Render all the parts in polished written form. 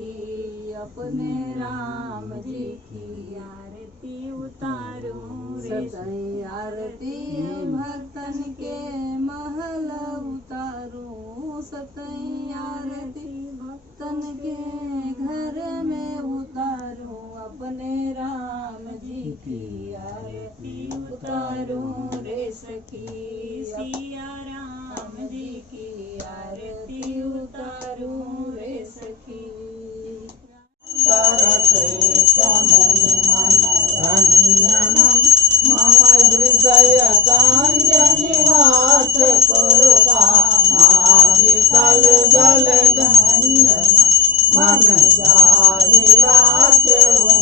सखी अपने राम जी की आरती उतारूं रे सखी आरती भक्तन के महल उतारूं सतई आरती भक्तन के घर में उतारूं अपने राम जी की आरती उतारूं रे सखी सिया राम जी की आरती उतारूं रे सखी करते रंजनम मम हृदय कांजनिवास कुरु कामादिकल दल गंजन मन जाहि राज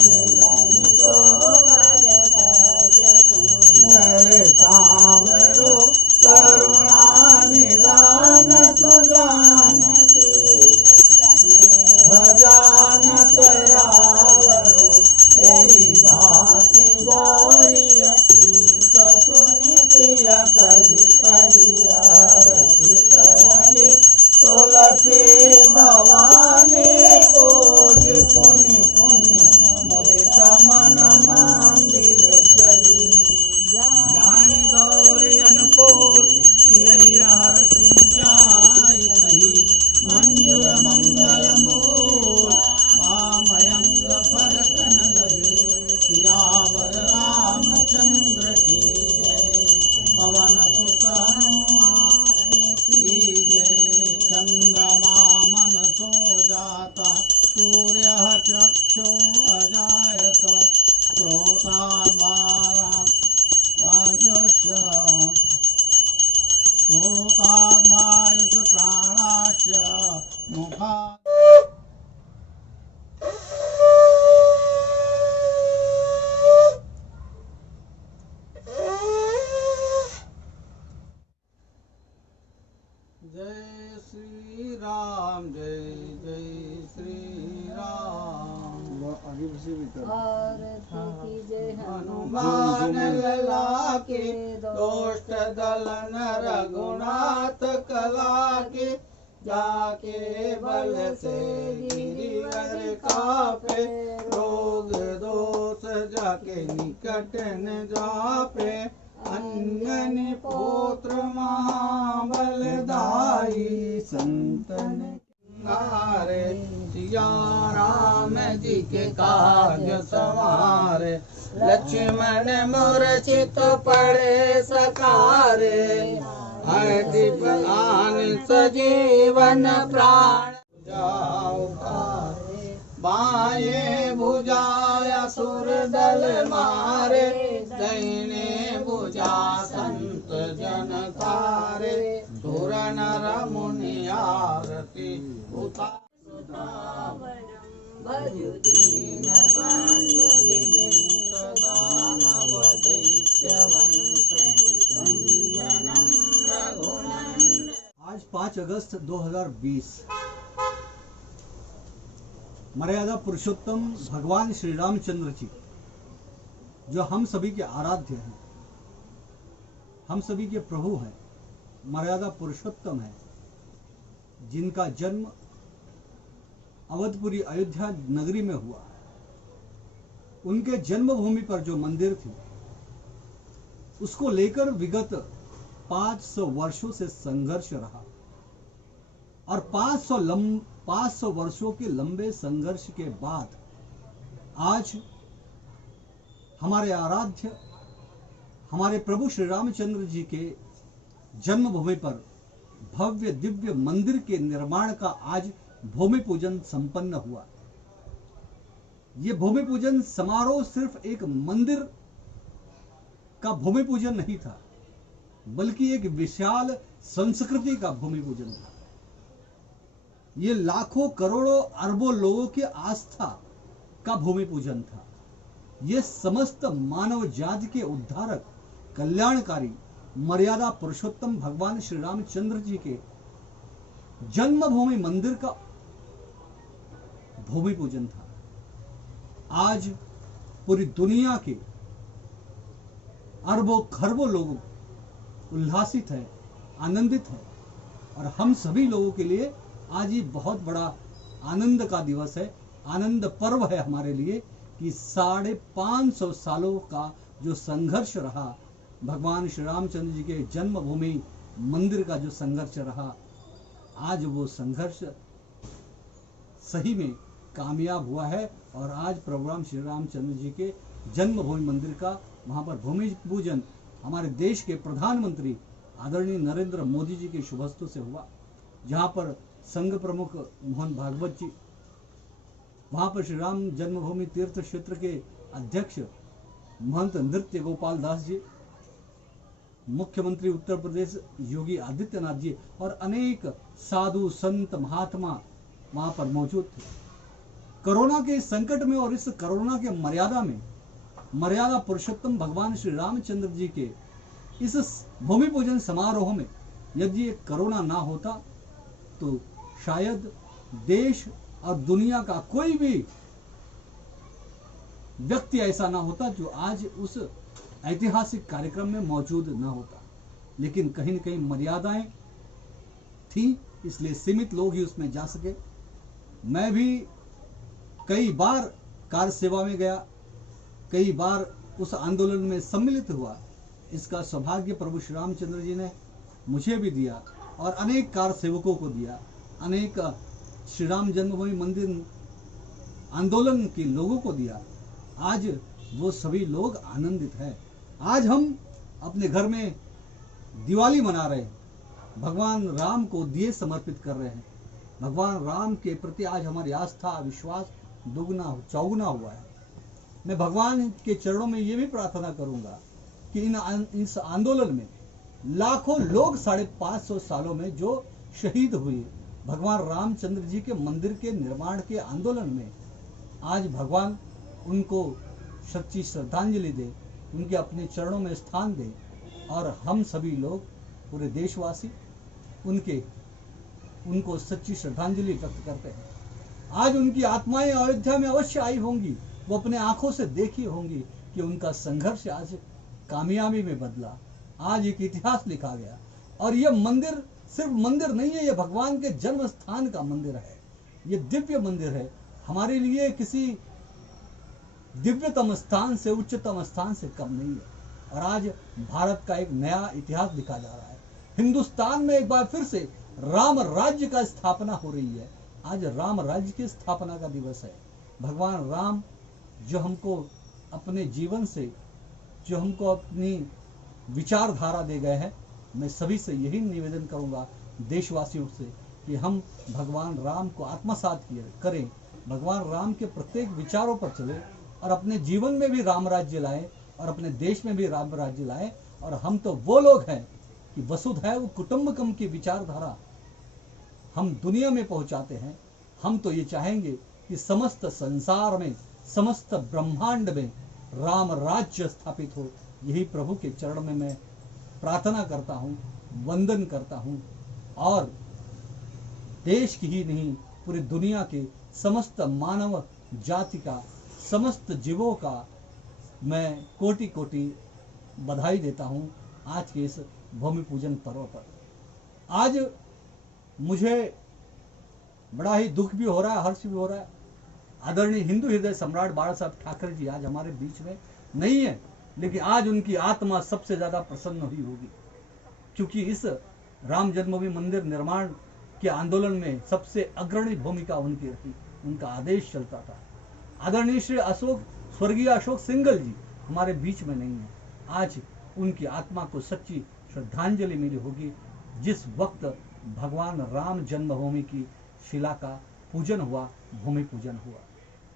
मिलन तो सामरो करुणा निदान सुजान भजानत रावरो यही भांति गौरी सुनि प्रिय कही कही आरती करली तुलसी भवानी ओज पुनि पुनि मोरे चमन मंदिर चली ज्ञान गौरी अनुकूल यही हर सिंचाई कही मंजूर मंगल मूल वामयंग फरकन लगे सियावर रामचंद्र की जय पवन सुत हनुमान की जय चंद्रमा मन सो जाता सूर्य चक्षु अजायत श्रोता सोतात्मायुष प्राणाश्च मुखा जय श्री राम जय जय श्री राम आरती की जय हनुमान लला के दोष्ट दलन रघुनाथ कला के जाके बल से गिरिवर कापे रोग दोष जाके निकट न जापे अंजनी पुत्र महाबलदाई संतन हारे सिया राम जी के काज सवारे लक्ष्मण मूर्छित पड़े सकारे दीप आन सजीवन प्राण जाओ बाएं भुजाय असुर दल मारे दाहिने भुजा संत जन तारे सुर नर मुनि आरती भजु दीन बंधु विनीत दानव दैत्यवंत संजनम रघुनंदन। आज 5 अगस्त 2020 मर्यादा पुरुषोत्तम भगवान श्री रामचंद्र जी जो हम सभी के आराध्य हैं, हम सभी के प्रभु हैं, मर्यादा पुरुषोत्तम है, जिनका जन्म अवधपुरी अयोध्या नगरी में हुआ। उनके जन्मभूमि पर जो मंदिर थी उसको लेकर विगत 500 वर्षों से संघर्ष रहा और 500 वर्षों के लंबे संघर्ष के बाद आज हमारे आराध्य हमारे प्रभु श्री रामचंद्र जी के जन्मभूमि पर भव्य दिव्य मंदिर के निर्माण का आज भूमि पूजन संपन्न हुआ। यह भूमि पूजन समारोह सिर्फ एक मंदिर का भूमि पूजन नहीं था, बल्कि एक विशाल संस्कृति का भूमि पूजन था। यह लाखों करोड़ों अरबों लोगों की आस्था का भूमि पूजन था। यह समस्त मानव जाति के उद्धारक कल्याणकारी मर्यादा पुरुषोत्तम भगवान श्री रामचंद्र जी के जन्मभूमि मंदिर का भूमि पूजन था। आज पूरी दुनिया के अरबों खरबों लोग उल्लासित है, आनंदित है और हम सभी लोगों के लिए आज ये बहुत बड़ा आनंद का दिवस है, आनंद पर्व है हमारे लिए कि 550 सालों का जो संघर्ष रहा, भगवान श्री रामचंद्र जी के जन्मभूमि मंदिर का जो संघर्ष रहा, आज वो संघर्ष सही में कामयाब हुआ है और आज प्रभु श्री रामचंद्र जी के जन्मभूमि मंदिर का वहां पर भूमि पूजन हमारे देश के प्रधानमंत्री आदरणीय नरेंद्र मोदी जी के शुभस्तु से हुआ, जहां पर संघ प्रमुख मोहन भागवत जी, वहां पर श्री राम जन्मभूमि तीर्थ क्षेत्र के अध्यक्ष महंत नृत्य गोपाल दास जी, मुख्यमंत्री उत्तर प्रदेश योगी आदित्यनाथ जी और अनेक साधु संत महात्मा वहां पर मौजूद थे। कोरोना के संकट में और इस कोरोना के मर्यादा में, मर्यादा पुरुषोत्तम भगवान श्री रामचंद्र जी के इस भूमि पूजन समारोह में यदि ये कोरोना ना होता तो शायद देश और दुनिया का कोई भी व्यक्ति ऐसा ना होता जो आज उस ऐतिहासिक कार्यक्रम में मौजूद ना होता। लेकिन कहीं न कहीं मर्यादाएं थी, इसलिए सीमित लोग ही उसमें जा सके। मैं भी कई बार कार सेवा में गया, कई बार उस आंदोलन में सम्मिलित हुआ। इसका सौभाग्य प्रभु श्री रामचंद्र जी ने मुझे भी दिया और अनेक कार सेवकों को दिया, अनेक श्री राम जन्मभूमि मंदिर आंदोलन के लोगों को दिया। आज वो सभी लोग आनंदित हैं। आज हम अपने घर में दिवाली मना रहे हैं, भगवान राम को दिए समर्पित कर रहे हैं। भगवान राम के प्रति आज हमारी आस्था विश्वास दुगना चौगुना हुआ है। मैं भगवान के चरणों में ये भी प्रार्थना करूंगा कि इस आंदोलन में लाखों लोग 550 सालों में जो शहीद हुए भगवान रामचंद्र जी के मंदिर के निर्माण के आंदोलन में, आज भगवान उनको सच्ची श्रद्धांजलि दे, उनके अपने चरणों में स्थान दे और हम सभी लोग पूरे देशवासी उनको सच्ची श्रद्धांजलि व्यक्त करते हैं। आज उनकी आत्माएं अयोध्या में अवश्य आई होंगी, वो अपने आंखों से देखी होंगी कि उनका संघर्ष आज कामयाबी में बदला, आज एक इतिहास लिखा गया। और यह मंदिर सिर्फ मंदिर नहीं है, यह भगवान के जन्म स्थान का मंदिर है, यह दिव्य मंदिर है। हमारे लिए किसी दिव्यतम स्थान से, उच्चतम स्थान से कम नहीं है। और आज भारत का एक नया इतिहास लिखा जा रहा है। हिंदुस्तान में एक बार फिर से राम राज्य का स्थापना हो रही है। आज राम राज्य की स्थापना का दिवस है। भगवान राम जो हमको अपने जीवन से, जो हमको अपनी विचारधारा दे गए हैं, मैं सभी से यही निवेदन करूंगा, देशवासियों से, कि हम भगवान राम को आत्मसात करें, भगवान राम के प्रत्येक विचारों पर चले और अपने जीवन में भी राम राज्य लाएं और अपने देश में भी राम राज्य लाएं। और हम तो वो लोग हैं कि वसुधैव कुटुंबकम की विचारधारा हम दुनिया में पहुंचाते हैं। हम तो ये चाहेंगे कि समस्त संसार में, समस्त ब्रह्मांड में राम राज्य स्थापित हो। यही प्रभु के चरण में मैं प्रार्थना करता हूँ, वंदन करता हूँ और देश की ही नहीं पूरी दुनिया के समस्त मानव जाति का, समस्त जीवों का मैं कोटि कोटि बधाई देता हूँ आज के इस भूमि पूजन पर्व पर। आज मुझे बड़ा ही दुख भी हो रहा है, हर्ष भी हो रहा है। आदरणीय हिंदू हृदय सम्राट बाला साहब ठाकरे जी आज हमारे बीच में नहीं है, लेकिन आज उनकी आत्मा सबसे ज्यादा प्रसन्न हुई होगी, क्योंकि इस राम जन्मभूमि मंदिर निर्माण के आंदोलन में सबसे अग्रणी भूमिका उनकी रही, उनका आदेश चलता था। आदरणीय श्री स्वर्गीय अशोक सिंघल जी हमारे बीच में नहीं है। आज उनकी आत्मा को सच्ची श्रद्धांजलि मिली होगी जिस वक्त भगवान राम जन्मभूमि की शिला का पूजन हुआ, भूमि पूजन हुआ।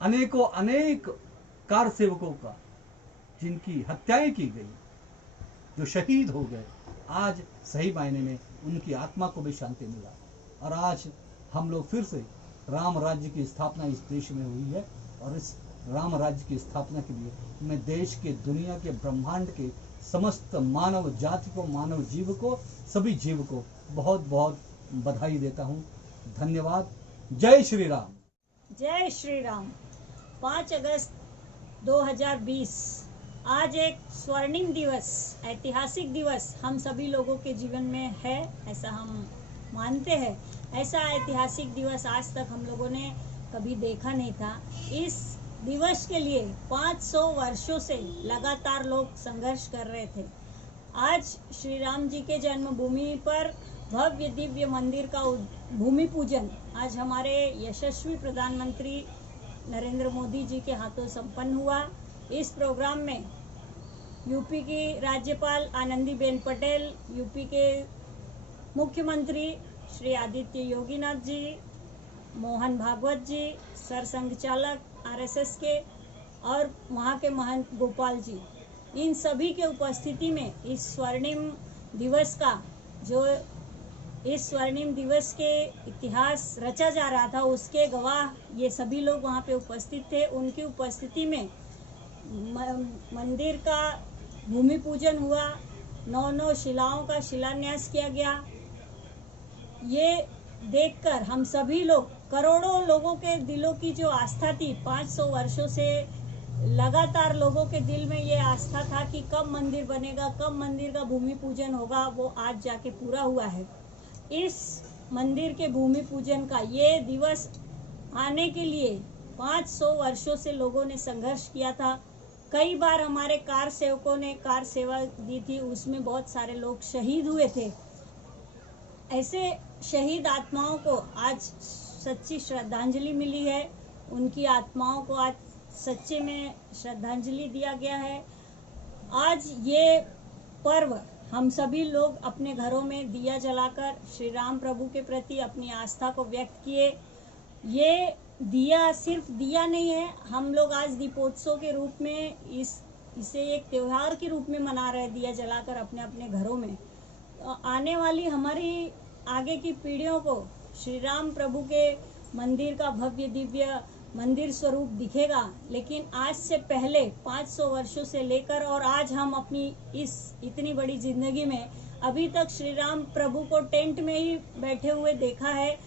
अनेकों अनेक कार सेवकों का जिनकी हत्याएं की गई, जो शहीद हो गए, आज सही मायने में उनकी आत्मा को भी शांति मिला। और आज हम लोग फिर से राम राज्य की स्थापना इस देश में हुई है और इस राम राज्य की स्थापना के लिए मैं देश के, दुनिया के, ब्रह्मांड के समस्त मानव जाति को, मानव जीव को, सभी जीव को बहुत बहुत बधाई देता हूँ। धन्यवाद। जय श्री राम। जय श्री राम। 5 अगस्त 2020 आज एक स्वर्णिम दिवस, ऐतिहासिक दिवस हम सभी लोगों के जीवन में है, ऐसा हम मानते हैं। ऐसा ऐतिहासिक दिवस आज तक हम लोगों ने कभी देखा नहीं था। इस दिवस के लिए 500 वर्षों से लगातार लोग संघर्ष कर रहे थे। आज श्री राम जी के जन्मभूमि पर भव्य दिव्य मंदिर का भूमि पूजन आज हमारे यशस्वी प्रधानमंत्री नरेंद्र मोदी जी के हाथों संपन्न हुआ। इस प्रोग्राम में यूपी की राज्यपाल आनंदीबेन पटेल, यूपी के मुख्यमंत्री श्री आदित्य योगीनाथ जी, मोहन भागवत जी, सरसंघ चालक आरएसएस के और वहाँ के महंत गोपाल जी, इन सभी के उपस्थिति में इस स्वर्णिम दिवस के इतिहास रचा जा रहा था, उसके गवाह ये सभी लोग वहाँ पे उपस्थित थे। उनकी उपस्थिति में मंदिर का भूमि पूजन हुआ, 9 शिलाओं का शिलान्यास किया गया। ये देखकर हम सभी लोग, करोड़ों लोगों के दिलों की जो आस्था थी, 500 वर्षों से लगातार लोगों के दिल में ये आस्था था कि कब मंदिर बनेगा, कब मंदिर का भूमि पूजन होगा, वो आज जाके पूरा हुआ है। इस मंदिर के भूमि पूजन का ये दिवस आने के लिए 500 वर्षों से लोगों ने संघर्ष किया था। कई बार हमारे कार सेवकों ने कार सेवा दी थी, उसमें बहुत सारे लोग शहीद हुए थे। ऐसे शहीद आत्माओं को आज सच्ची श्रद्धांजलि मिली है, उनकी आत्माओं को आज सच्चे में श्रद्धांजलि दिया गया है। आज ये पर्व हम सभी लोग अपने घरों में दिया जलाकर श्री राम प्रभु के प्रति अपनी आस्था को व्यक्त किए। ये दिया सिर्फ दिया नहीं है, हम लोग आज दीपोत्सव के रूप में इसे एक त्योहार के रूप में मना रहे हैं, दिया जलाकर अपने अपने घरों में। आने वाली हमारी आगे की पीढ़ियों को श्री राम प्रभु के मंदिर का भव्य दिव्य मंदिर स्वरूप दिखेगा। लेकिन आज से पहले 500 वर्षों से लेकर और आज हम अपनी इस इतनी बड़ी जिंदगी में अभी तक श्री राम प्रभु को टेंट में ही बैठे हुए देखा है।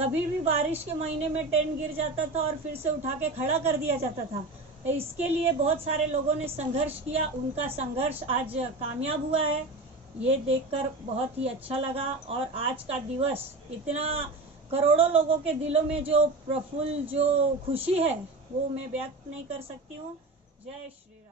कभी भी बारिश के महीने में टेंट गिर जाता था और फिर से उठा के खड़ा कर दिया जाता था। इसके लिए बहुत सारे लोगों ने संघर्ष किया, उनका संघर्ष आज कामयाब हुआ है। ये देखकर बहुत ही अच्छा लगा। और आज का दिवस इतना करोड़ों लोगों के दिलों में जो प्रफुल्ल, जो खुशी है, वो मैं व्यक्त नहीं कर सकती हूँ। जय श्री राम।